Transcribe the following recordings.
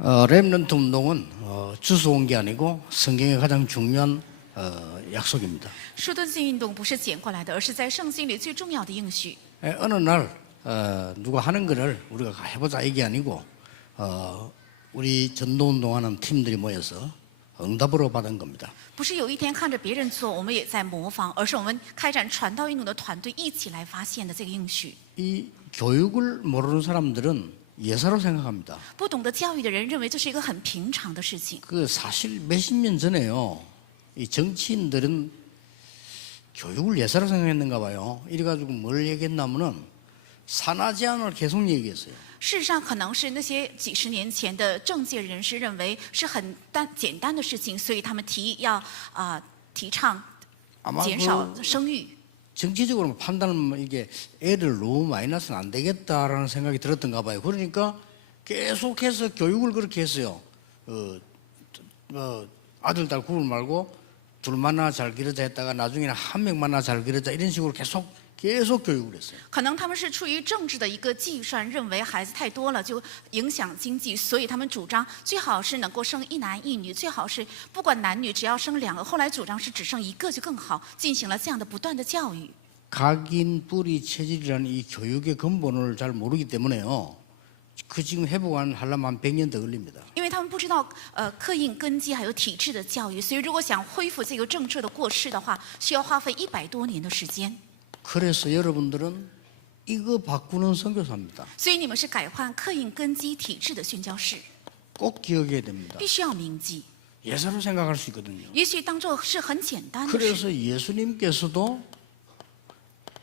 렘넌트 운동은 주소 온 게 아니고 성경의 가장 중요한 약속입니다. 树墩性运动不是捡过来的，而是在圣经里最重要的应许。 어느 날 누가 하는 거를 우리가 해보자 이게 아니고 우리 전도 운동하는 팀들이 모여서 응답으로 받은 겁니다. 不是有一天看着别人做，我们也在模仿，而是我们开展传道运动的团队一起来发现的这个应许。 이 교육을 모르는 사람들은 예사로 생각합니다. 不懂得教育的人认为这是一个很平常的事情。 그 사실 몇십 년 전에요, 이 정치인들은 교육을 예사로 생각했는가 봐요. 이래가지고 뭘 얘기했냐면은 산하 제한을 계속 얘기했어요. 事实上，可能是那些几十年前的政界人士认为是很简单的事情，所以他们提议要提倡 아마 减少生育。 정치적으로 판단은 이게 애들 너무 많이 낳아서는 안 되겠다라는 생각이 들었던가 봐요. 그러니까 계속해서 교육을 그렇게 했어요. 아들, 딸 구분 말고 둘만나 잘 기르자 했다가 나중에는 한 명만나 잘 기르자 이런 식으로 계속 교육을 했어요. 可能他们是出于政治的一个计算，认为孩子太多了就影响经济，所以他们主张最好是能够生一男一女，最好是不管男女只要生2个。后来主张是只生1个就更好，进行了这样的不断的教育。 각인 뿌리 체질이라는 이 교육의 근본을 잘 모르기 때문에요. 그 지금 하려면 한 100년 더 걸립니다. 因为他们不知道刻印根基还有体制的教育，所以如果想恢复这个政策的过失的话，需要花费100多年的时间。 그래서 여러분들은 이거 바꾸는 선교사입니다. 所以你们是改换刻印根基体制的宣教士， 꼭 기억해야 됩니다. 必须要铭记。 예사로 생각할 수 있거든요. 也许当做是很简单的事。 그래서 예수님께서도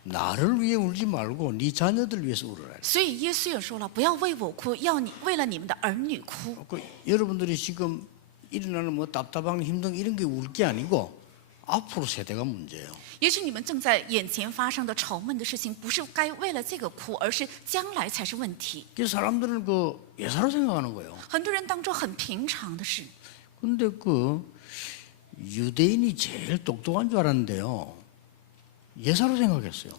나를 위해 울지 말고 네 자녀들 위해서 울어라. 所以耶稣也说了，不要为我哭，要为了你们的儿女哭。 여러분들이 지금 일어나는 뭐 답답한 힘든 이런 게 울 게 아니고 앞으로 세대가 문제예요. 也许你们正在眼前发生的愁闷的事情，不是该为了这个哭，而是将来才是问题。 그 사람들은 그 예사로 생각하는 거예요. 很多人当作很平常的事， 근데 그 유대인이 제일 똑똑한 줄 알았는데요. 예사로 생각했어요.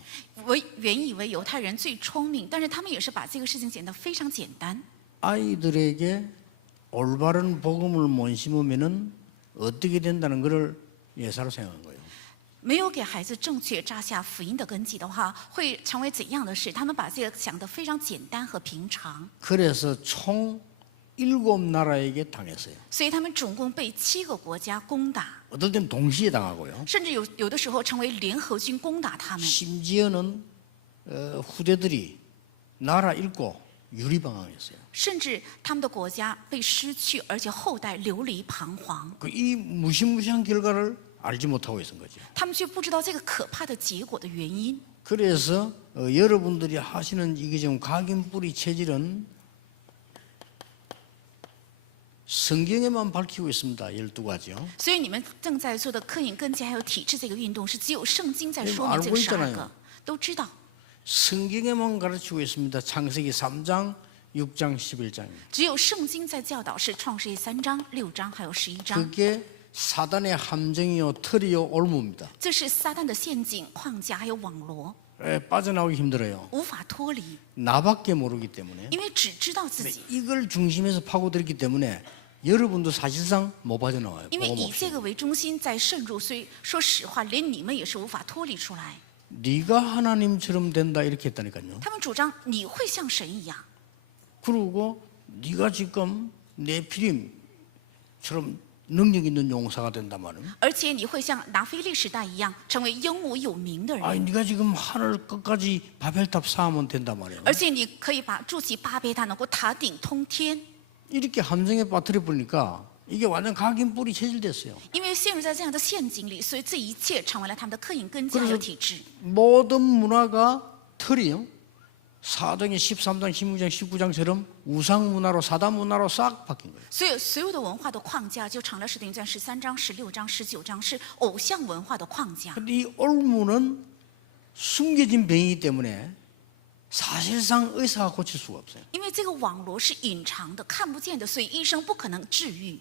我原以为犹太人最聪明，但是他们也是把这个事情讲得非常简单。 아이들에게 올바른 복음을 못 심으면은 어떻게 된다는 것을 예사로 생각한 거예요. 没有给孩子正确扎下福音的根基的话，会成为怎样的事？他们把这个想得非常简单和平常， 그래서 총 7나라에게 당했어요. 所以他们总共被7个国家攻打， 어떨 땐 동시에 당하고요. 甚至有的时候成为联合军攻打他们。 심지어는 후대들이 나라 잃고 유리방황했어요. 甚至他们的国家被失去，而且后代流离彷徨， 이 무시무시한 결과를 알지 못하고 있는 거죠. 他们却不知道这个可怕的结果的原因。 그래서 여러분들이 하시는 이게 지금 각인 뿌리 체질은 성경에만 밝히고 있습니다. 12가지요. 所以你们正在做的刻印根基还有体制这个运动，是只有圣经在说明这 알고 个 있잖아요 12个，都知道。 성경에만 가르치고 있습니다. 창세기 3장, 6장, 11장. 只有圣经在教导，是创世记3章、6章还有11章。 그게 사단의 함정이요, 틀이요, 올무입니다. 这是撒旦的陷阱、框架还有网罗， 빠져나오기 힘들어요. 无法脱离， 나밖에 모르기 때문에. 因为只知道自己。 이걸 중심에서 파고들기 때문에 여러분도 사실상 못 빠져나와요. 因为 복음 以 없이. 这个为中心在渗入，所以说实话，连你们也是无法脱离出来。 네가 하나님처럼 된다 이렇게 했다니까요. 他们主张你会像神一样， 그리고 네가 지금 네피림처럼 능력 있는 용사가 된단 말이에요. 而且你会像拿菲利时代一样，成为英武有名的 아니 人， 네가 지금 하늘 끝까지 바벨탑 쌓으면 된단 말이에요. 而且你可以把筑起巴别塔，能够塔顶通天。 이렇게 함정에 빠뜨려 보니까 이게 완전 각인 뿌리 체질됐어요. 因为陷入在这样的陷阱里，所以这一切成为了他们的刻印根基还有体制。 모든 문화가 틀이요. 4장에 13장, 16장, 19장처럼 우상 문화로 사단 문화로 싹 바뀐 거예요. 所有的文化的框架就成了使徒行传13章、16章、19章是偶像文化的框架。 근데 이 올무는 숨겨진 병이기 때문에 사실상 의사가 고칠 수가 없어요. 因为这个网罗是隐藏的、看不见的，所以医生不可能治愈。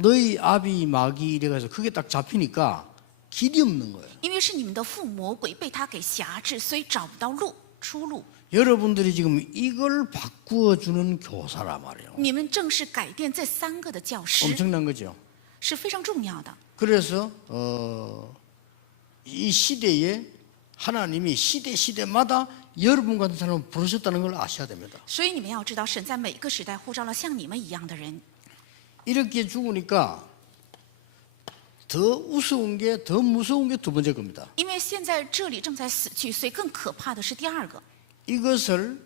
너희 아비 마귀 이래가지고 그게 딱 잡히니까 길이 없는 거예요. 因为是你们的父魔鬼被他给辖制，所以找不到出路。 여러분들이 지금 이걸 바꾸어주는 교사란 말이에요. 你们正是改变这3个的教师， 엄청난 거죠. 是非常重要的。 그래서 이 시대에 하나님이 시대마다 여러분 같은 사람을 부르셨다는 걸 아셔야 됩니다. 所以你们要知道，神在每一个时代呼召了像你们一样的人。 이렇게 죽으니까 더 무서운 게 두 번째 겁니다. 因为现在这里正在死去，所以更可怕的是第2个。 이것을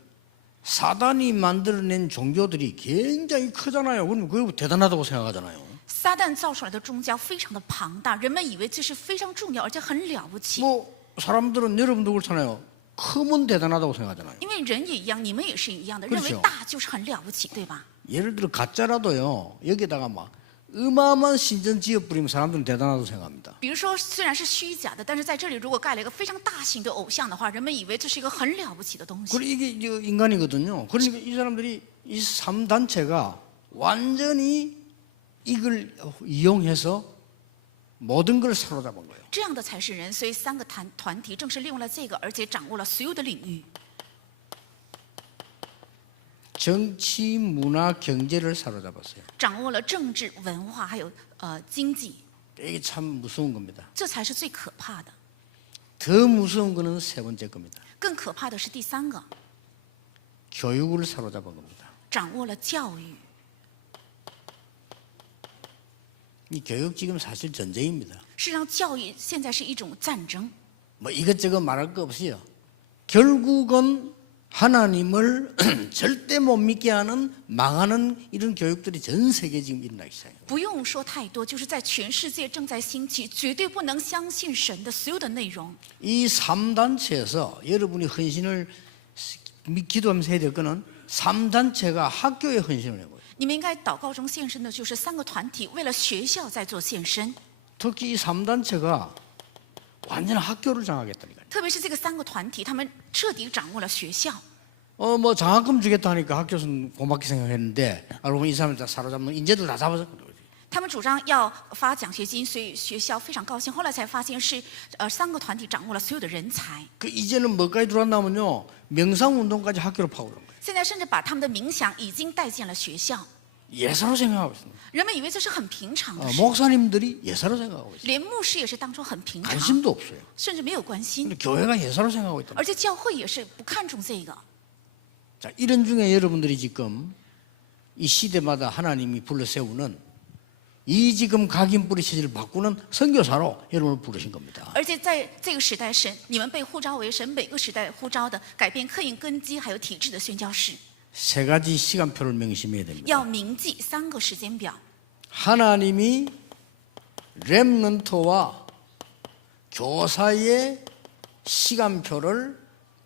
사단이 만들어낸 종교들이 굉장히 크잖아요. 그러면 그거 대단하다고 생각하잖아요. 撒旦造出来的宗教非常的庞大，人们以为这是非常重要，而且很了不起。 뭐 사람들은 여러분도 그렇잖아요. 크면 대단하다고 생각하잖아요. 因为人也一样，你们也是一样的，认为 그렇죠 大就是很了不起，对吧？ 예를 들어 가짜라도요. 여기다가 막 어마어마한 신전 지어버리면 사람들은 대단하다고 생각합니다. 比如说，虽然是虚假的，但是在这里如果盖了一个非常大型的偶像的话，人们以为这是一个很了不起的东西。 그리고 이게 인간이거든요. 그러니까 이 사람들이 이 3단체가 완전히 이걸 이용해서 모든 걸 사로잡은 거예요. 这样的才是人，所以3个团体正是利用了这个，而且掌握了所有的领域， 정치, 문화, 경제를 사로잡았어요. 掌握了政治、文化还有经济， 이게 참 무서운 겁니다. 这才是最可怕的。 더 무서운 거는 세 번째 겁니다. 更可怕的是第3个， 교육을 사로잡은 겁니다. 掌握了教育。 이 교육 지금 사실 전쟁입니다. 事实上，教育现在是一种战争。 뭐 이것저것 말할 거 없어요. 결국은 하나님을 절대 못 믿게 하는 망하는 이런 교육들이 전 세계에 지금 일어나기 시작해요. 不用说太多，就是在全世界正在兴起，绝对不能相信神的所有的内容。 이 3단체에서 여러분이 헌신을 기도하면서 해야 될 거는 3단체가 학교에 헌신을 해요. 你们应该祷告中献身的就是3个团体为了学校在做献身， 특히 이 3단체가 완전 학교를 장악했다니까요. 特别是这个3个团体，他们彻底掌握了学校。 뭐 장학금 주겠다 하니까 학교에서는 고맙게 생각했는데 알고 보니 이 사람들 다 사로잡는 인재들 다 잡아서 他们主张要发奖学金，所以学校非常高兴。后来才发现是3个团体掌握了所有的人才。 그 이제는 뭐까지 들어왔냐면요 명상운동까지 학교로 파고든 거예요. 现在甚至把他们的冥想已经带进了学校， 예사로 생각하고 있습니다. 人们以为这是很平常的事， 목사님들이 예사로 생각하고 있어요. 连牧师也是当作很平常， 관심도 없어요. 甚至没有关心。 근데 교회가 예사로 생각하고 있다. 而且教会也是不看重这个。 자, 이런 중에 여러분들이 지금 이 시대마다 하나님이 불러 세우는 이 지금 각인 뿌리 체질을 바꾸는 선교사로 여러분을 부르신 겁니다. 而且在这个时代，你们被呼召为神每个时代呼召的改变刻印根基还有体制的宣教士， 세 가지 시간표를 명심해야 됩니다. 要铭记3个时间表。 하나님이 렘넌트와 교사의 시간표를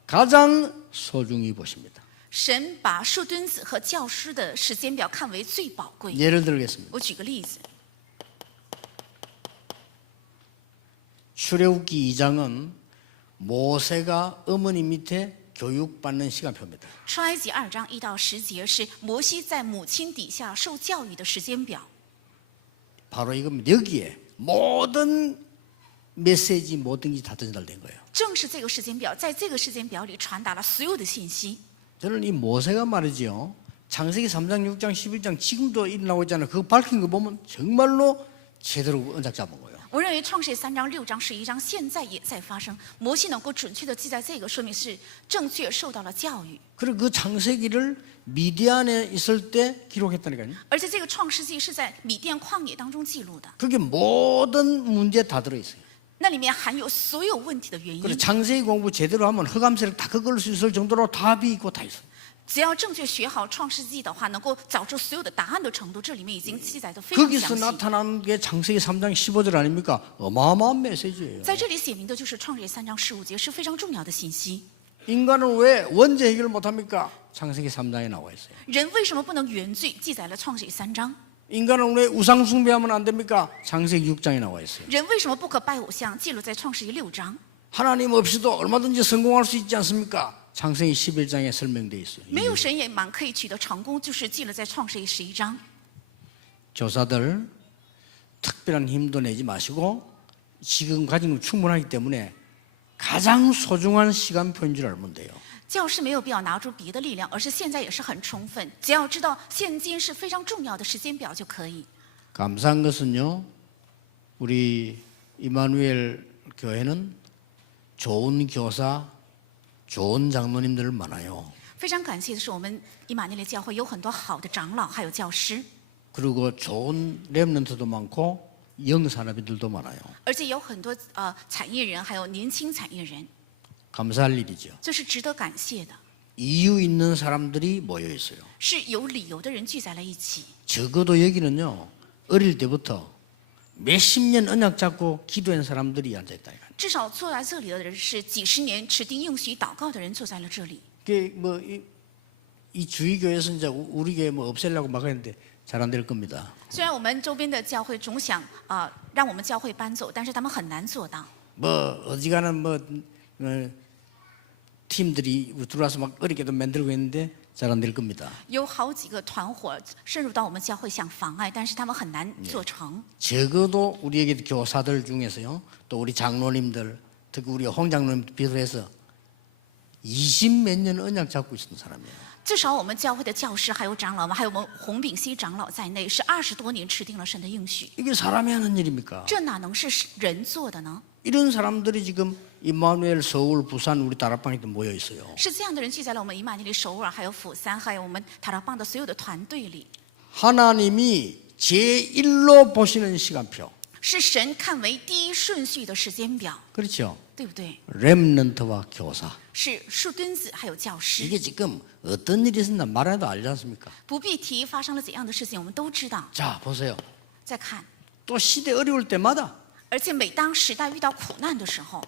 가장 소중히 보십니다. 神把树墩子和教师的时间表看为最宝贵。 예를 들겠습니다. 我举个例子， 출애굽기 2장은 모세가 어머니 밑에 교육받는 시간표입니다. 出埃及2章1到10节是摩西在母亲底下受教育的时间表。 바로 이겁니다. 여기에 모든 메시지 모든 게 다 전달된 거예요. 正是这个时间表，在这个时间表里传达了所有的信息。 저는 이 모세가 말이죠. 창세기 3장, 6장, 11장 지금도 일어나고 있잖아요. 그거 밝힌 거 보면 정말로 제대로 언작 잡은 거예요. 我认为创世3章、6章、11章现在也在发生。摩西能够准确的记载这个，说明是正确受到了教育。 그리고 그 창세기를 미디안에 있을 때 기록했다니까요. 而且这个创世纪是在米甸旷野当中记录的， 그게 모든 문제 다 들어있어요. 那里面含有所有问题的原 그래서 因。 창세기 공부 제대로 하면 허감세를 다 그걸 수 있을 정도로 답이 있고 다 있어요. 只要正确学好创世纪的话，能够找出所有的答案的程度，这里面已经记载的非常 거기서 详细。 나타난 게 창세기 3장 15절 아닙니까? 어마어마한 메시지예요. 在这里写明的就是创世3章15节，是非常重要的信息。 인간은 왜 원죄 해결 못합니까? 창세기 3장에 나와 있어요. 人为什么不能原罪？记载了创世3章。 인간은 왜 우상 숭배하면 안 됩니까? 창세기 6장에 나와 있어요. 人为什么不可拜偶像？记录在创世纪6章。 하나님 없이도 얼마든지 성공할 수 있지 않습니까? 창세기 11장에 설명되어 있어요. 没有神也蛮可以取得成功，就是记录在创世纪11章。 교사들 특별한 힘도 내지 마시고 지금 가진 건 충분하기 때문에 가장 소중한 시간표인 줄 알면 돼요. 教师没有必要拿出别的力量，而是现在也是很充分，只要知道现今是非常重要的时间表就可以。 감사한 것은요, 우리 이마누엘 교회는 좋은 교사, 좋은 장로님들 많아요. 非常感谢的是，我们以马内利教会有很多好的长老，还有教师， 그리고 좋은 렘넌트도 많고 영산업인들도 많아요. 而且有很多产业人，还有年轻产业人， 감사할 일이죠. 这是值得感谢的， 이유 있는 사람들이 모여 있어요. 是有理由的人聚在了一起。 적어도 여기는요, 어릴 때부터 몇십 년 언약 잡고 기도한 사람들이 앉아 있다. 至少坐在这里的人是几十年持定应许祷告的人坐在了这里。 이 주의교회에서 이제 우리 교회 뭐 없애려고 막 했는데 잘 안 될 겁니다. 虽然我们周边的教会总想让我们教会搬走，但是他们很难做到。 뭐 어지간한 팀들이 들어와서 막 어렵게도 만들고 있는데 잘 안 될 겁니다. 有好几个团伙渗入到我们教会想妨碍，但是他们很难做成。 적어도 우리에게 교사들 중에서요, 또 우리 장로님들, 특히 우리 홍 장로님 비롯해서 20몇 년 언약 잡고 있었던 사람이에요. 至少我们教会的教师还有长老们，还有我们洪炳熙长老在内，是20多年持定了神的应许。 이게 사람이 하는 일입니까? 这哪能是人做的呢？ 이런 사람들이 지금 임마누엘 서울, 부산 우리 다락방에도 모여 있어요. 是这样的人聚在了我们以马内利首尔，还有釜山，还有我们塔拉邦的所有的团队里。 하나님이 제1로 보시는 시간표. 是神看为第一顺序的时间表， 그렇죠? 对不对？ 렘넌트와 교사. 是树墩子还有教师， 이게 지금 어떤 일이 있었나 말해도 알지 않습니까? 不必提发生了怎样的事情，我们都知道。 자, 보세요. 再看， 또 시대 어려울 때마다 而且每当时代遇到苦难的时候，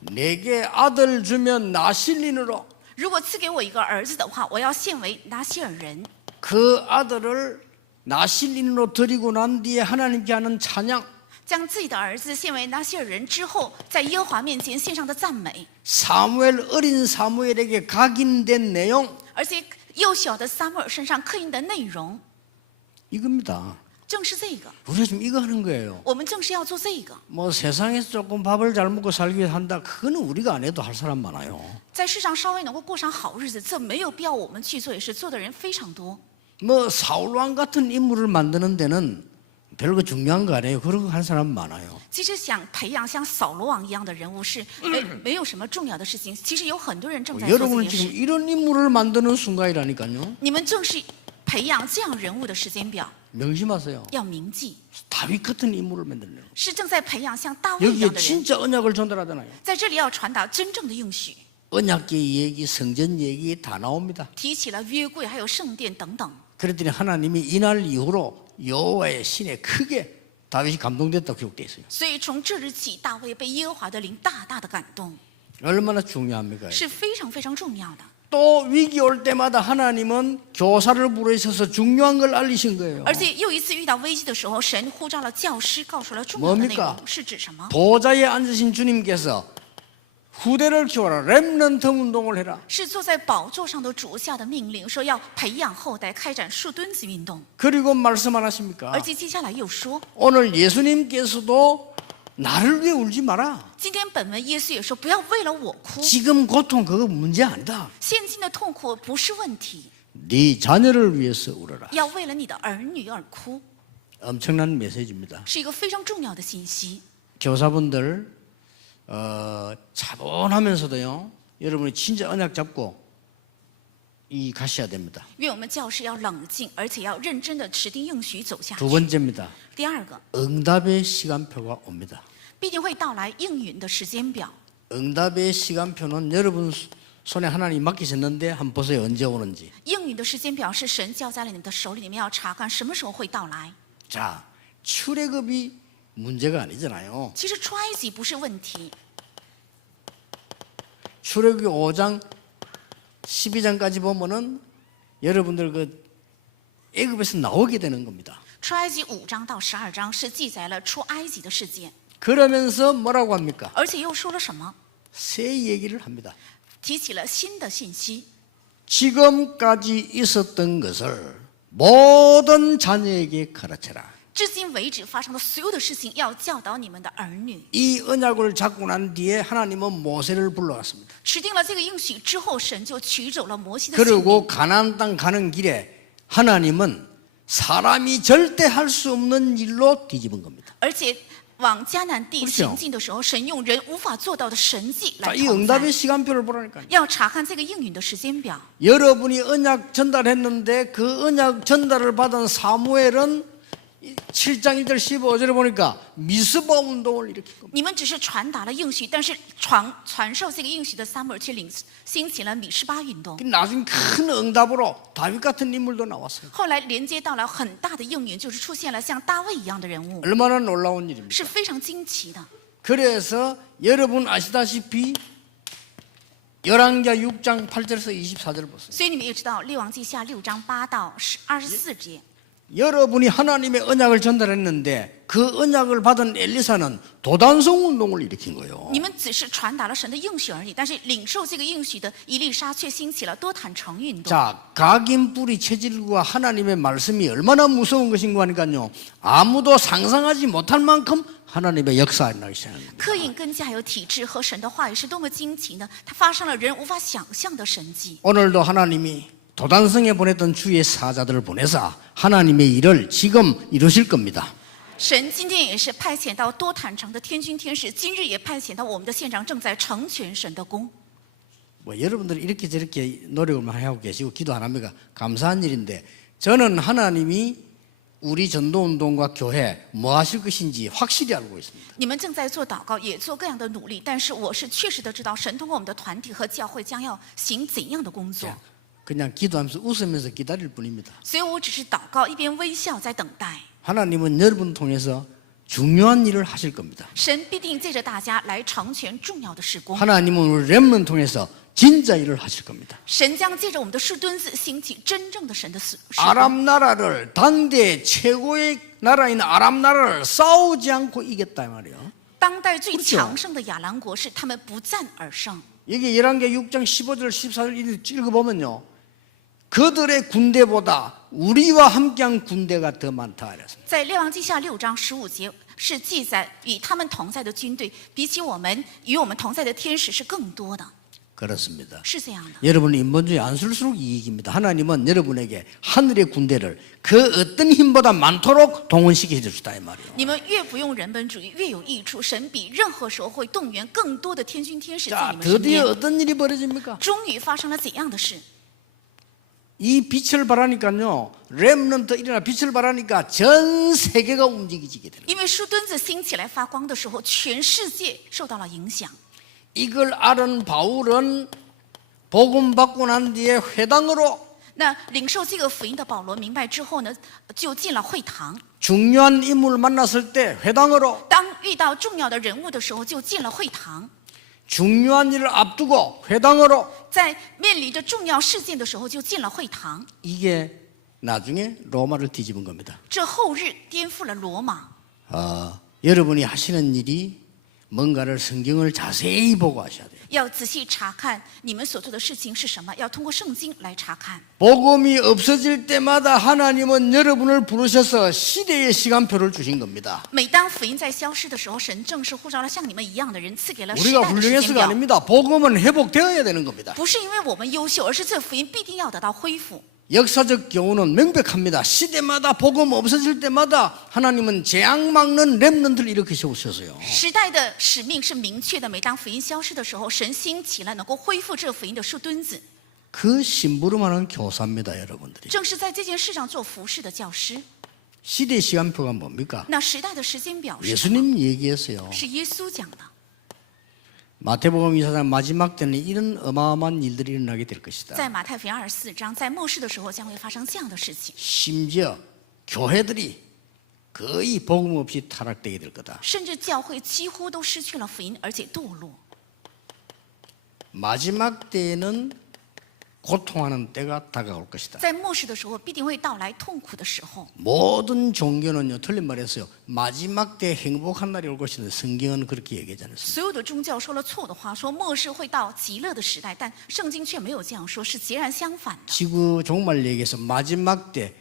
내게 아들 주면 나실린으로 如果赐给我一个儿子的话，我要献为拿西尔人。 그 아들을 나실린으로 드리고 난 뒤에 하나님께 하는 찬양, 将自己的儿子献为拿西尔人之后，在耶和华面前献上的赞美， 사무엘 어린 사무엘에게 각인된 내용 而且幼小的撒母耳身上刻印的内容， 이겁니다. 正是这个。 우리가 지금 이거 하는 거예요. 我们正是要做这个。 뭐 세상에서 조금 밥을 잘 먹고 살기 위해 한다. 그거는 우리가 안 해도 할 사람 많아요. 在世上稍微能够过上好日子，这没有必要我们去做，也是做的人非常多。 뭐 사울왕 같은 인물을 만드는 데는 별거 중요한 거 아니에요. 그런 거 한 사람 많아요. 其实想培养像扫罗王一样的人物是没有什么重要的事情。其实有很多人正在做这 여러분은 件 지금 事。 이런 인물을 만드는 순간이라니까요. 你们正是培养这样人物的时间表， 명심하세요. 要铭记， 다윗 같은 인물을 만드는 거예요. 是正在培养像大卫一样 여기에 的人。 진짜 언약을 전달하잖아요. 在这里要传达真正的应许， 언약계 얘기, 성전 얘기 다 나옵니다. 提起了约柜，还有圣殿等等。 그랬더니 하나님이 이날 이후로 여호와의 신에 크게 다윗이 감동됐다고 기록되어 있어요. 所以从这日起，大卫被耶和华的灵大大的感动， 얼마나 중요합니까? 是非常非常重要的。 또 위기 올 때마다 하나님은 교사를 부르셔서 중요한 걸 알리신 거예요. 而且又一次遇到危机的时候，神呼召了教师，告诉了重要的内 뭡니까 容，是指什么？ 보좌에 앉으신 주님께서 후대를 키워라, 렘넌트 운동을 해라. 是坐在宝座上的主下的命令，说要培养后代，开展树墩子运动。 그리고 말씀 안 하십니까? 而且接下来又说， 오늘 예수님께서도 나를 위해 울지 마라. 今天本文耶稣也说，不要为了我哭。 지금 고통 그거 문제 아니다. 现今的痛苦不是问题， 네 자녀를 위해서 울어라. 要为了你的儿女而哭， 엄청난 메시지입니다. 是一个非常重要的信息。 교사분들 차분하면서도요, 여러분이 진짜 언약 잡고 이 가셔야 됩니다. 愿我们教师要冷静，而且要认真的持定应许走下 두 去。 번째입니다. 第二个， 응답의 시간표가 옵니다. 必定会到来应允的时间表。 응답의 시간표는 여러분 손에 하나님 맡기셨는데 한번 보세요. 언제 오는지. 应允的时间表是神交在了你的手里，你们要查看什么时候会到来。 자, 출애굽이 문제가 아니잖아요. 其实出埃及不是问题， 출애굽기 5장 12장까지 보면은 여러분들 그 애굽에서 나오게 되는 겁니다. 出埃及5章到12章是记载了出埃及的事件， 그러면서 뭐라고 합니까? 而且又说了什么？ 새 얘기를 합니다. 提起了新的信息， 지금까지 있었던 것을 모든 자녀에게 가르쳐라. 至今为止发生的所有的事情，要教导你们的儿女。 이 언약을 잡고 난 뒤에 하나님은 모세를 불러갔습니다. 持定了这个应许之后，神就取走了摩西的性 그리고 命， 가나안 땅 가는 길에 하나님은 사람이 절대 할 수 없는 일로 뒤집은 겁니다. 而且往迦南地 그렇죠 行进的时候，神用人无法做到的神迹 자, 来 이 同 응답의 在。 시간표를 보라니까요. 要查看这个应允的时间表。 여러분이 언약 전달했는데 그 언약 전달을 받은 사무엘은 7장 1절 15절에 보니까 미스바 운동을 일으킨 겁니다. 你们只是传达了应许，但是传授这个应许的撒母耳却兴起了米示巴运动。 나중에 큰 응답으로 다윗 같은 인물도 나왔어요. 后来连接到了很大的应允，就是出现了像大卫一样的人物， 얼마나 놀라운 일입니까? 是非常惊奇的。 그래서 여러분 아시다시피 열왕기하 6장 8절에서 24절 보세요. 所以你们也知道，《列王记下》6章8到24节。 여러분이 하나님의 언약을 전달했는데 그 언약을 받은 엘리사는 도단성 운동을 일으킨 거예요. 你们只是传达了神的应许而已，但是领受这个应许的以利沙却兴起了多坦诚运动。 자, 각인 뿌리 체질과 하나님의 말씀이 얼마나 무서운 것인가 하니까요. 아무도 상상하지 못할 만큼 하나님의 역사가 나기 시작합니다. 刻印根基还有体制和神的话语是多么惊奇呢？它发生了人无法想象的神迹。 오늘도 하나님이 도단성에 보냈던 주의 사자들을 보내서 하나님의 일을 지금 이루실 겁니다. 神今天也是派遣到多坦诚的天君天使，今日也派遣到我们的现场，正在成全神的功。 뭐 여러분들이 이렇게 저렇게 노력을 많이 하고 계시고 기도 안 합니까? 감사한 일인데 저는 하나님이 우리 전도운동과 교회 뭐 하실 것인지 확실히 알고 있습니다. 你们正在做祷告，也做各样的努力，但是我是确实的知道，神通过我们的团体和教会将要行怎样的工作。 그냥 기도하면서 웃으면서 기다릴 뿐입니다. 所以我只是祷告，一边微笑在等待。 하나님은 여러분 통해서 중요한 일을 하실 겁니다. 神必定借着大家来成全重要的事工。 하나님은 우리 렘넌 통해서 진짜 일을 하실 겁니다. 神将借着我们的树墩子兴起真正的神的事工。 아람 나라를 당대 최고의 나라인 아람 나라를 싸우지 않고 이겼다 말이에요. 当代最 그렇죠 强盛的亚兰国是他们不战而胜。 여기 열왕기 6장 15절 14절 읽어보면요. 그들의 군대보다 우리와 함께한 군대가 더 많다 그랬습니다. 在列王记下6章15节是记载，与他们同在的军队比起与我们同在的天使是更多的， 그렇습니다. 是这样的。 여러분 인본주의 안 쓸수록 이익입니다. 하나님은 여러분에게 하늘의 군대를 그 어떤 힘보다 많도록 동원시켜 주시다 이 말이에요. 你们越不用人本主义，越有益处。神比任何时候会动员更多的天军天使在 자, 你们身 드디어 边。 어떤 일이 벌어집니까? 终于发生了怎样的事？ 이 빛을 발하니까요. 렘넌트 일어나 빛을 발하니까 전 세계가 움직이지게 되는. 因为树墩子兴起来发光的时候，全世界受到了影响。 이걸 알은 바울은 복음 받고 난 뒤에 회당으로 那领受这个福音的保罗明白之后呢，就进了会堂。 중요한 인물을 만났을 때 회당으로 当遇到重要的人物的时候，就进了会堂。 중요한 일을 앞두고 회당으로 在面临着重要事件的时候，就进了会堂。 이게 나중에 로마를 뒤집은 겁니다. 这后日颠覆了罗马。 여러분이 하시는 일이 뭔가를 성경을 자세히 보고 하셔야 돼요. 要仔细查看你们所做的事情是什么，要通过圣经来查看。 복음이 없어질 때마다 하나님은 여러분을 부르셔서 시대의 시간표를 주신 겁니다. 每当福音在消失的时候，神正是呼召了像你们一样的人，赐给了时 우리가 代的时间 훌륭해서가 表。 아닙니다. 복음은 회복되어야 되는 겁니다. 不是因为我们优秀，而是这福音必定要得到恢复。 역사적 경우는 명백합니다. 시대마다 복음 없어질 때마다 하나님은 재앙 막는 렘넌트를 일으켜 세우셔서요. 时代的使命是明确的，每当福音消失的时候，神兴起了能够恢复这福音的树墩子。 그 심부름하는 교사입니다, 여러분들이. 正是在这件事上做服侍的教师。 시대 시간표가 뭡니까? 那时代的时间表是什么？ 예수님 얘기했어요. 是耶稣讲的。 마태복음 24장 마지막 때는 이런 어마어마한 일들이 일어나게 될 것이다. 在马太福音24章，在末世的时候将会发生这样的事情， 심지어 교회들이 거의 복음 없이 타락되게 될 거다. 甚至教会几乎都失去了福音，而且堕落。 마지막 때에는 고통하는 때가 다가올 것이다. 在末世的时候，必定会到来痛苦的时候。 모든 종교는요, 틀린 말했어요. 마지막 때 행복한 날이 올 것인데 성경은 그렇게 얘기하지 않았습니다. 所有的宗教说了错的话，说末世会到极乐的时代，但圣经却没有这样说，是截然相反的。 지구 종말 얘기해서 마지막 때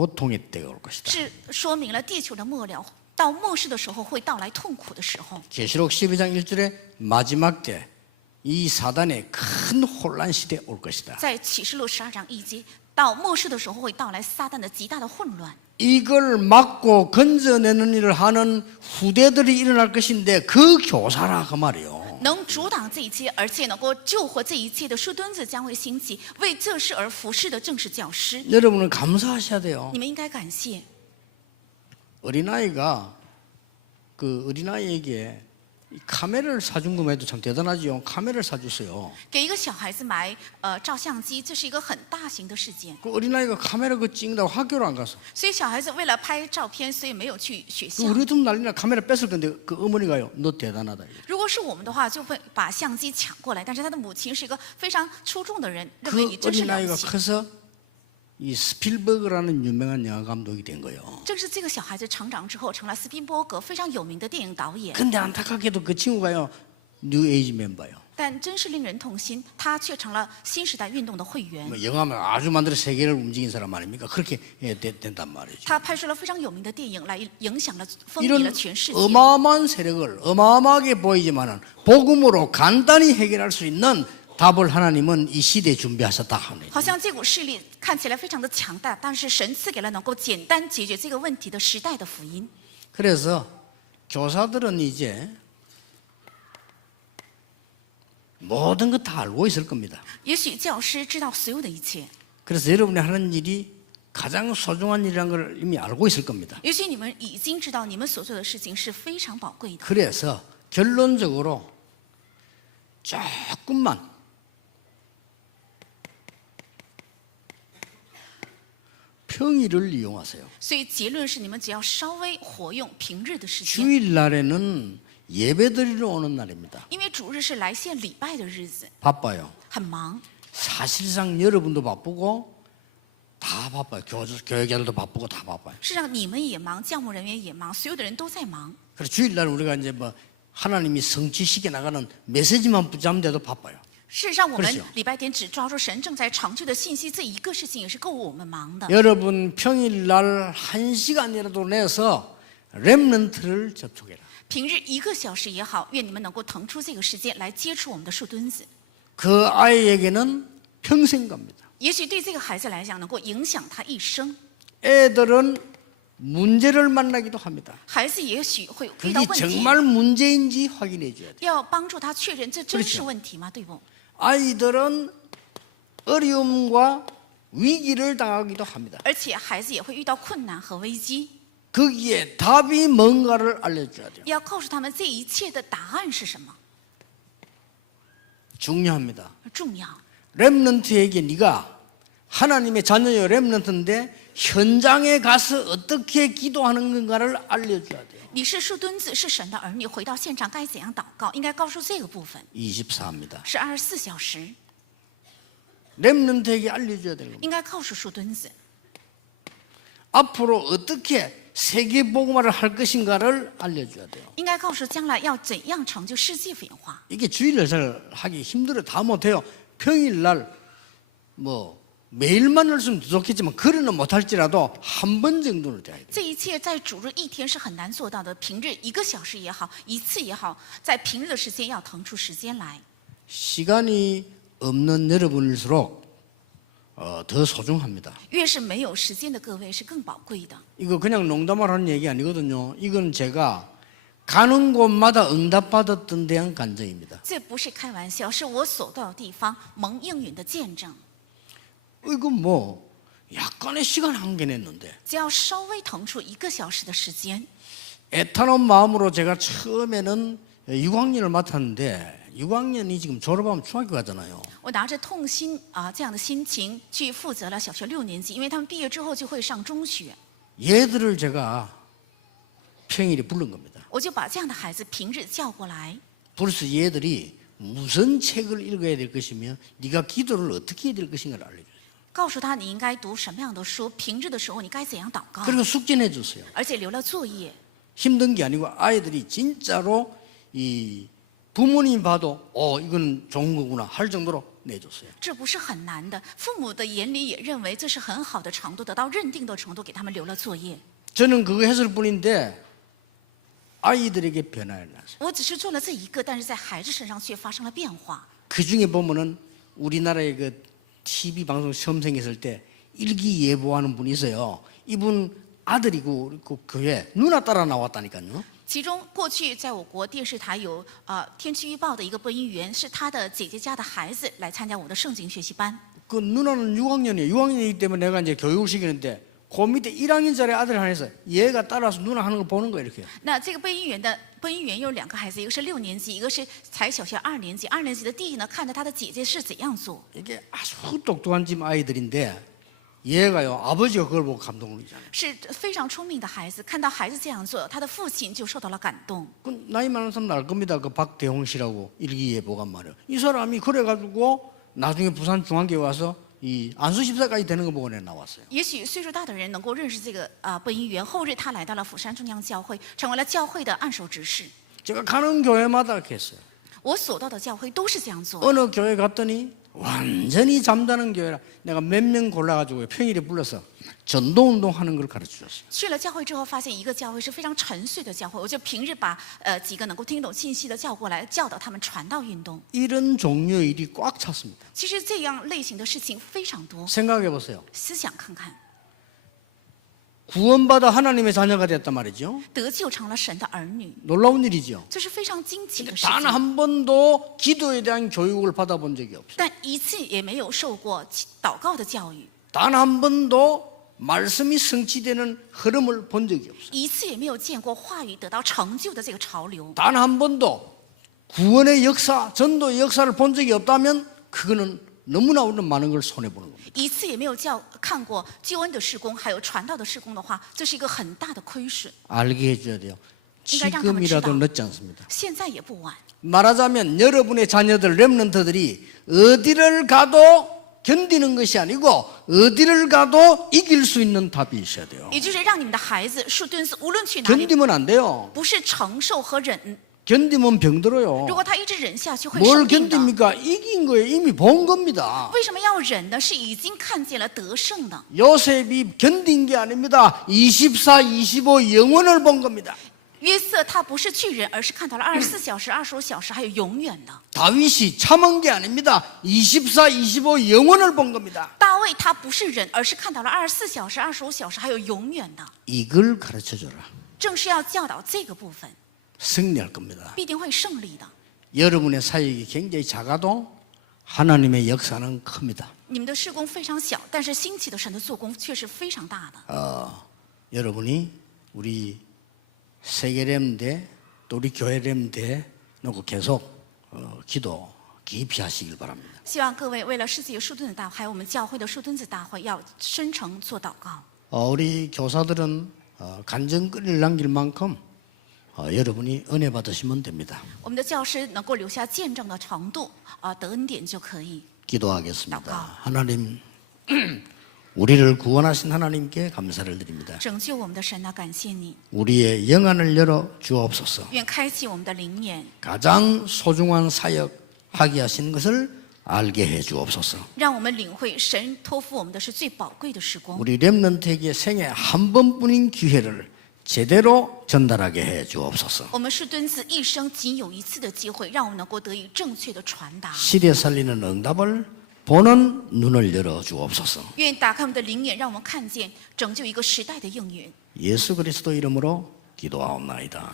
고통의 때가 올 것이다. 是说明了地球的末了，到末世的时候会到来痛苦的时候。 계시록 12장 1절에 마지막 때 이 사단의 큰 혼란 시대 올 것이다. 在启示录12章1节，到末世的时候会到来撒旦的极大的混乱。 이걸 막고 건져내는 일을 하는 후대들이 일어날 것인데 그 교사라 그 말이에요. 能阻挡这一切，而且能够救活这一切的树墩子将会兴起，为这事而服侍的正是教师。 여러분은 감사하셔야 돼요. 你们应该感谢 어린아이가 그 어린아이에게 이 카메라를 사준 것만 해도 참 대단하지요. 카메라를 사줬어요. 给一个小孩子买照相机，这是一个很大型的事件。 그 어린아이가 카메라 그 찍는다고 학교를 안 가서. 所以小孩子为了拍照片，所以没有去学 그 校。 우리 같으면 난리나 카메라 뺐을 건데 그 어머니가요. 너 대단하다. 如果是我们的话，就会把相机抢过来。但是他的母亲是一个非常出众的人，认为 그 你真是了 어린아이가 不起。 커서 이 스필버그라는 유명한 영화 감독이 된 거예요. 正是这个小孩子成长之后，成了斯宾波格非常有名的电影导演。 근데 안타깝게도 그 친구가요. 뉴에이지 멤버예요. 但真是令人痛心，他却成了新时代运动的会员。 뭐 영화만 아주 만들어 세계를 움직인 사람 아닙니까? 그렇게 된단 말이죠. 他拍摄了非常有名的电影，来影响了、风靡了 이런 全世界。 어마어마한 세력을 어마어마하게 보이지만은 복음으로 간단히 해결할 수 있는 답을 하나님은 이 시대에 준비하셨다 하는. 好像这股势力看起来非常的强大，但是神赐给了能够简单解决这个问题的时代的福音。 그래서 교사들은 이제 모든 것 다 알고 있을 겁니다. 也许教师知道所有的一切， 그래서 여러분이 하는 일이 가장 소중한 일이라는 걸 이미 알고 있을 겁니다. 也许你们已经知道你们所做的事情是非常宝贵的。 그래서 결론적으로 조금만 평일을 이용하세요. 所以结论是，你们只要稍微活用平日的时间， 주일날에는 예배드리러 오는 날입니다. 因为主日是来献礼拜的日子， 바빠요. 很忙。 사실상 여러분도 바쁘고 다 바빠요. 교회자들도 바쁘고 다 바빠요. 事实上，你们也忙，教牧人员也忙，所有的人都在忙。 그래서 주일날 우리가 이제 뭐 하나님이 성취시켜 나가는 메시지만 붙잡는데도 바빠요. 事实上，我们 그렇죠 礼拜天只抓住神正在长久的信息，这一个事情也是够我们忙的。 여러분 평일날 1시간이라도 내서 렘넌트를 접촉해라. 平日1个小时也好，愿你们能够腾出这个时间来接触我们的树墩子。 그 아이에게는 평생 갑니다. 也许对这个孩子来讲，能够影响他一生。 애들은 문제를 만나기도 합니다. 孩子也许会遇到 그게 问题， 정말 문제인지 확인해 줘야 돼요. 要帮助他确认这真 그렇죠 是问题吗？对不？ 아이들은 어려움과 위기를 당하기도 합니다. 而且孩子也会遇到困难和危机， 거기에 답이 뭔가를 알려줘야 돼요. 要告诉他们这一切的答案是什么， 중요합니다. 重要。 렘넌트에게 네가 하나님의 자녀요 렘넌트인데 현장에 가서 어떻게 기도하는 건가를 알려줘야 돼요. 你是树墩子，是神的儿女，回到现场该怎样祷告，应该告诉这个部分， 24입니다. 是24小时， 렘넌트에게 알려줘야 되는 겁니다. 应该告诉树墩子， 앞으로 어떻게 세계 복음화를 할 것인가를 알려줘야 돼요. 应该告诉将来要怎样成就世界福音化。 이게 주일날 잘 하기 힘들어요. 다 못해요. 평일날 뭐 매일만 할 수는 좋겠지만 그러는 못할지라도 한 번 정도는 돼야 돼요. 这一切在主日一天是很难做到的，平日1个小时也好，1次也好，在平日的时间要腾出时间来。 시간이 없는 여러분일수록 더 소중합니다. 越是没有时间的各位是更宝贵的。 이거 그냥 농담을 하는 얘기 아니거든요. 이건 제가 가는 곳마다 응답받았던 대한 간증입니다. 这不是开玩笑，是我所到的地方蒙应允的见证。 이건 뭐 약간의 시간 한계 냈는데 只要稍微腾出1个小时的时间， 애타는 마음으로 제가 처음에는 6학년을 맡았는데 6학년이 지금 졸업하면 중학교 가잖아요. 我拿着痛心这样的心情去负责了小学6年级，因为他们毕业之后就会上中学， 얘들을 제가 평일에 부른 겁니다. 我就把这样的孩子平日叫过来， 그래서 얘들이 무슨 책을 읽어야 될 것이며 네가 기도를 어떻게 해야 될 것인가를 알려줘요. 告诉他你应该读什么样的书，平日的时候你该怎样祷告， 그리고 숙제 내줬어요. 而且留了作业。 힘든 게 아니고 아이들이 진짜로 이 부모님 봐도 이건 좋은 거구나 할 정도로 내줬어요. 这不是很难的，父母的眼里也认为这是很好的程度，得到认定的程度，给他们留了作业。 저는 그거 했을 뿐인데 아이들에게 변화가 났어요. 我只是做了这一个，但是在孩子身上却发生了变化。 그 중에 보면은 우리나라의 그 TV 방송 처음 생겼을 때 일기예보하는 분이 있어요. 이분 아들이고 그 교회 누나 따라 나왔다니까요. 其中，过去在我国电视台有天气预报的一个播音员，是他的姐姐家的孩子来参加我的圣经学习班。 그 누나는 6학년이에요. 6학년이기 때문에 내가 이제 교육을 시키는데 그 밑에 1학년짜리 아들 하나 있어요. 얘가 따라서 누나 하는 거 보는 거예요, 이렇게. 那这个播音员有2个孩子，一个是6年级，一个是才小学2年级。2年级的弟弟呢，看着他的姐姐是怎样做。 이게 아주 똑똑한 집 아이들인데 얘가요 아버지가 그걸 보고 감동을 받잖아요. 是非常聪明的孩子，看到孩子这样做，他的父亲就受到了感动。 그 나이 많은 사람 알 겁니다. 그 박대홍 씨라고 일기예보가 말이에요. 이 사람이 그래가지고 나중에 부산 중앙교회 와서 이 안수집사까지 되는 거 보고 내가 나왔어요. 也许岁数大的人能够认识这个播音员。后日他来到了釜山中央教会，成为了教会的按手执事。 제가 가는 교회마다 이렇게 했어요. 我所到的教会都是这样做。 어느 교회 갔더니 완전히 잠자는 교회라 내가 몇 명 골라가지고 평일에 불러서 전도운동 하는 걸 가르쳐줬어요. 去了教会之后，发现一个教会是非常沉睡的教会，我就平日把几个能够听懂信息的叫过来，教导他们传道运动。 이런 종류의 일이 꽉 찼습니다. 其实这样类型的事情非常多， 생각해 보세요. 思想看看， 구원받아 하나님의 자녀가 됐단 말이죠. 得救成了神的儿女， 놀라운 일이죠. 这是非常惊奇的事 단 情。 한 번도 기도에 대한 교육을 받아본 적이 없어요. 但一次也没有受过祷告的教育， 단 한 번도 말씀이 성취되는 흐름을 본 적이 없어요. 一次也没有见过话语得到成就的这个潮流。 단 한 번도 구원의 역사, 전도의 역사를 본 적이 없다면 그거는 너무나 우리는 많은 걸 손해보는 겁니다. 一次也没有看过救恩的事工，还有传道的事工的话，这是一个很大的亏损。 알게 해줘야 돼요. 지금이라도 늦지 않습니다. 现在也不晚。 말하자면 여러분의 자녀들, 렘넌트들이 어디를 가도 견디는 것이 아니고 어디를 가도 이길 수 있는 답이 있어야 돼요. 也就是让你们的孩子树墩子无论去哪里， 견디면 안 돼요. 不是承受和忍。 견디면 병들어요. 如果他一直忍下去，会 뭘 生病的。 견딥니까? 이긴 거예요. 이미 본 겁니다. 为什么要忍呢？是已经看见了得胜的。 요셉이 견딘 게 아닙니다. 24, 25 영원을 본 겁니다. 约瑟他不是去忍，而是看到了24小时、25小时，还有永远的。 다윗이 참은 게 아닙니다. 24, 25 영원을 본 겁니다. 大卫他不是忍，而是看到了24小时、25小时，还有永远的。 이걸 가르쳐줘라. 正是要教导这个部分， 승리할 겁니다. 必定会胜利的。 여러분의 사역이 굉장히 작아도 하나님의 역사는 큽니다. 你们的事工非常小，但是兴起的神的做工却是非常大的。 여러분이 우리 세계렘대 또 우리 교회렘대 놓고 계속 기도 깊이 하시길 바랍니다. 希望各位为了世界树墩子大会，还有我们教会的树墩子大会，要深诚做祷告。 우리 교사들은 간증거리를 남길 만큼 여러분이 은혜 받으시면 됩니다. 我们的教师能够留下见证的程度，得恩典就可以。 기도하겠습니다. 하나님, 우리를 구원하신 하나님께 감사를 드립니다. 拯救我们的神啊，感谢你！ 우리의 영안을 열어 주옵소서. 愿开启我们的灵眼， 가장 소중한 사역하게 하신 것을 알게 해 주옵소서. 让我们领会神托付我们的是最宝贵的时光。 우리 렘넌트에게 생애 한 번뿐인 기회를 제대로 전달하게 해 주옵소서. 我们是墩子一生仅有一次的机会，让我们能够得以正确的传达。 시대 살리는 응답을 보는 눈을 열어 주옵소서. 愿打开我们的灵眼，让我们看见拯救一个时代的应允。 예수 그리스도 이름으로 기도하옵나이다.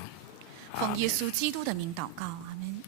奉耶稣基督的名祷告，阿门。